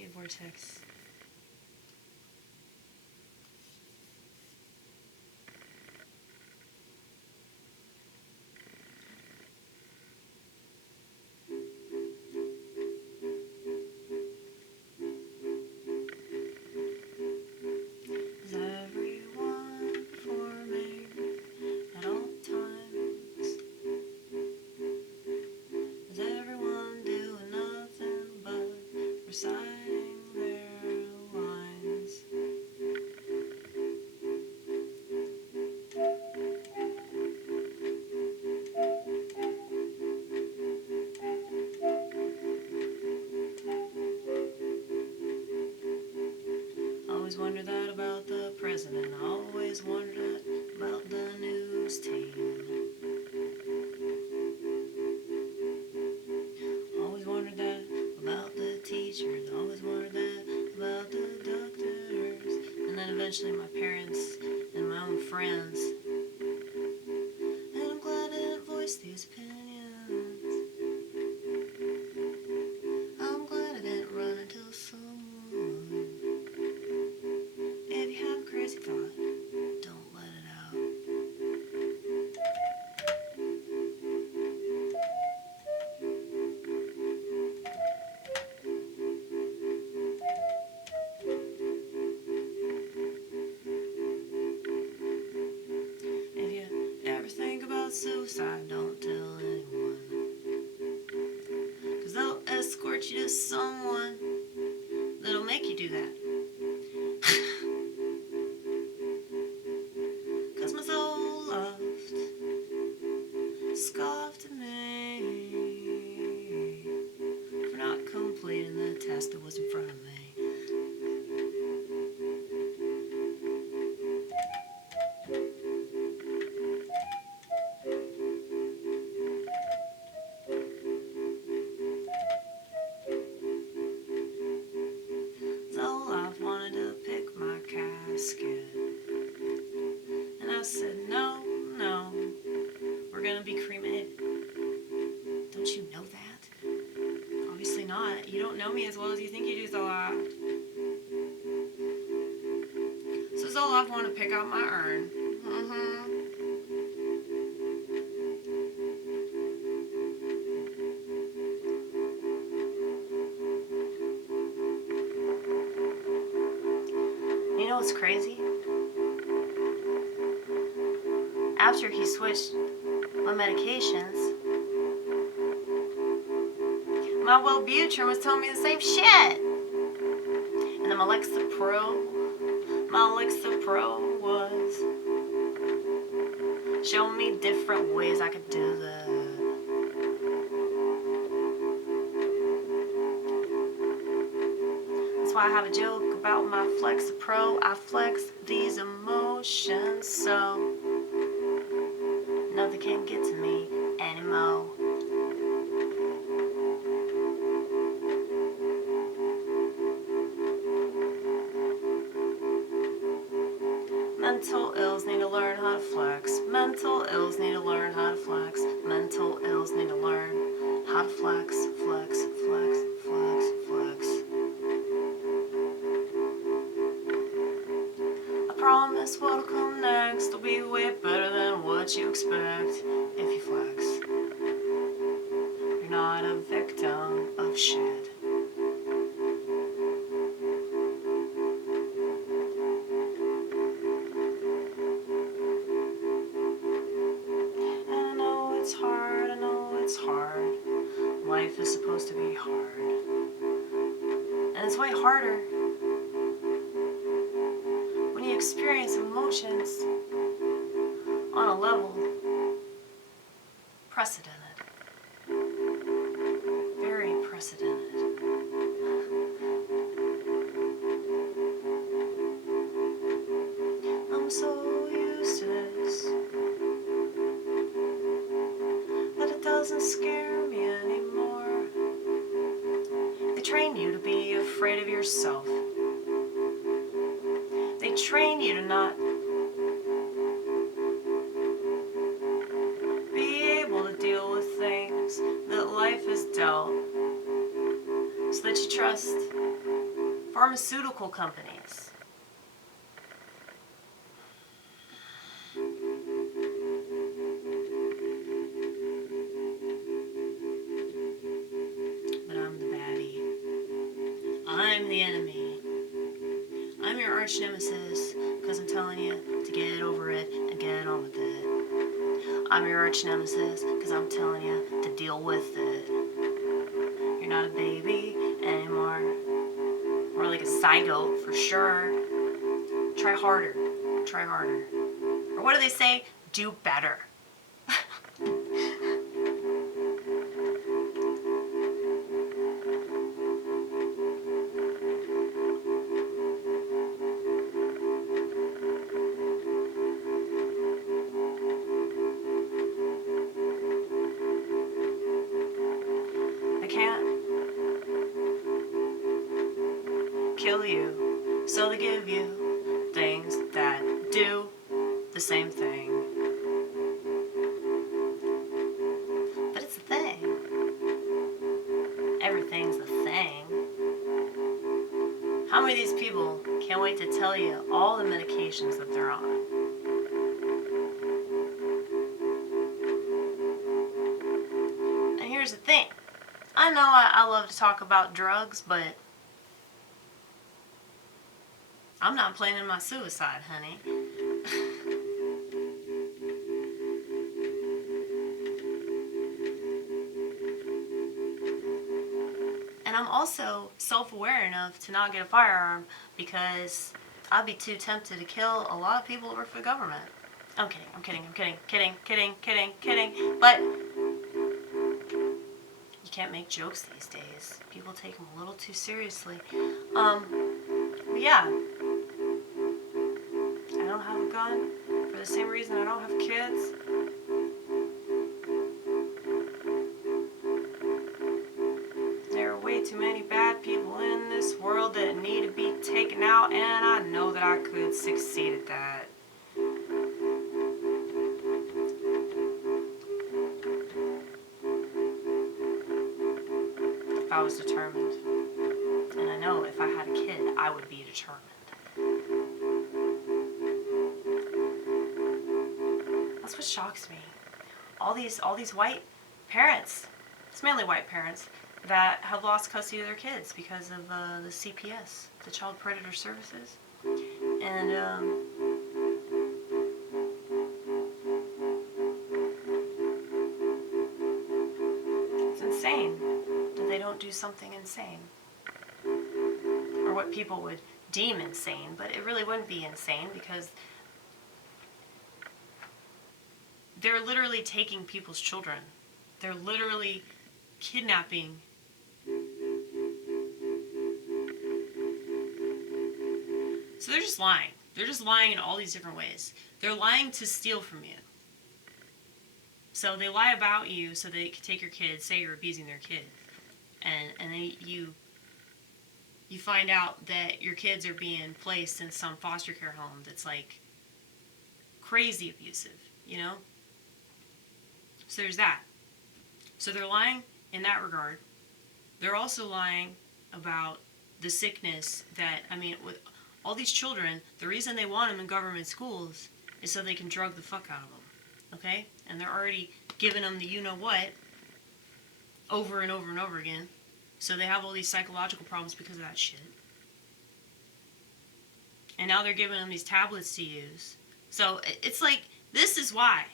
Okay, vortex. Is everyone performing at all times? Is everyone doing nothing but reciting their lines? Always wonder that about the president. Always wonder that about the news team. Always wondered that about the teachers. Always wondered that about the doctors. And then eventually my parents and my own friends. And I'm glad I didn't voice these opinions. I'm glad I didn't run and tell someone. If you have a crazy thought, don't let it out. If you ever think about suicide, don't tell anyone. 'Cause they'll escort you to someone that'll make you do that. 'Cause my zoloft scoffed at me for not completing the task that was in front of me. Zoloft wanted to pick my casket, and I said, no, no, we're gonna be cremated. Don't you know that? Obviously not. You don't know me as well as you think you do, Zoloft. So Zoloft wanted to pick out my urn. You know what's crazy? After he switched my medications, my Wellbutrin was telling me the same shit. And then my Lexapro was showing me different ways I could do that. That's why I have a joke about my flexapro. I flex these emotions so nothing can get to me anymore. Mental ills need to learn how to flex. Mental ills need to learn how to flex. Mental ills need to learn how to flex, flex, flex, flex, flex. I promise what'll come next will be way better than what you expect if you flex. You're not a victim of shit. It's hard. Life is supposed to be hard. And it's way harder when you experience emotions on a level precedented. Very precedented. I'm so used to this that it doesn't scare me anymore. They train you to be afraid of yourself. They train you to not be able to deal with things that life has dealt, so that you trust Pharmaceutical companies. But I'm the baddie. I'm the enemy. I'm your arch nemesis, because I'm telling you to get over it and get on with it. I'm your arch nemesis, because I'm telling you to deal with it. You're not a baby anymore. More like a zygote for sure. Try harder. Try harder. Or what do they say? Do better. I can't kill you, so they give you things that do the same thing. But it's a thing. Everything's a thing. How many of these people can't wait to tell you all the medications that they're on? And here's the thing. I know I love to talk about drugs, but I'm not planning my suicide, honey. And I'm also self-aware enough to not get a firearm because I'd be too tempted to kill a lot of people who work for the government. I'm kidding. But you can't make jokes these days. People take them a little too seriously. But yeah. I don't have a gun for the same reason I don't have kids. There are way too many bad people in this world that need to be taken out, and I know that I could succeed at that. If I was determined. And I know if I had a kid, I would be determined. That's what shocks me. All these white parents, it's mainly white parents, that have lost custody of their kids because of the CPS, the Child Predator Services. And it's insane that they don't do something insane. Or what people would deem insane, but it really wouldn't be insane because they're literally taking people's children. They're literally kidnapping. So they're just lying. They're just lying in all these different ways. They're lying to steal from you. So they lie about you so they can take your kids, say you're abusing their kid. And then you find out that your kids are being placed in some foster care home that's like crazy abusive, you know? So there's that. So they're lying in that regard. They're also lying about the sickness that, I mean, with all these children, the reason they want them in government schools is so they can drug the fuck out of them, okay? And they're already giving them the you-know-what over and over and over again. So they have all these psychological problems because of that shit. And now they're giving them these tablets to use. So it's like, this is why.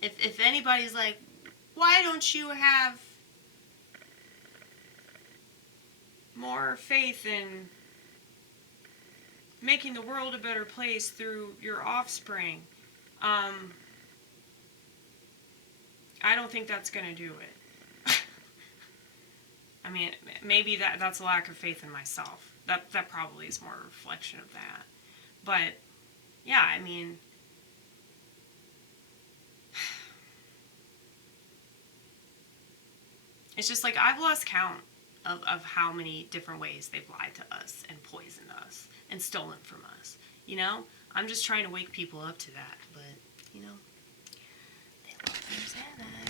If anybody's like, why don't you have more faith in making the world a better place through your offspring? I don't think that's going to do it. I mean, maybe that's a lack of faith in myself. That probably is more a reflection of that. But, yeah, I mean, it's just like I've lost count of how many different ways they've lied to us and poisoned us and stolen from us. You know? I'm just trying to wake people up to that. But, you know, they love their Xanax.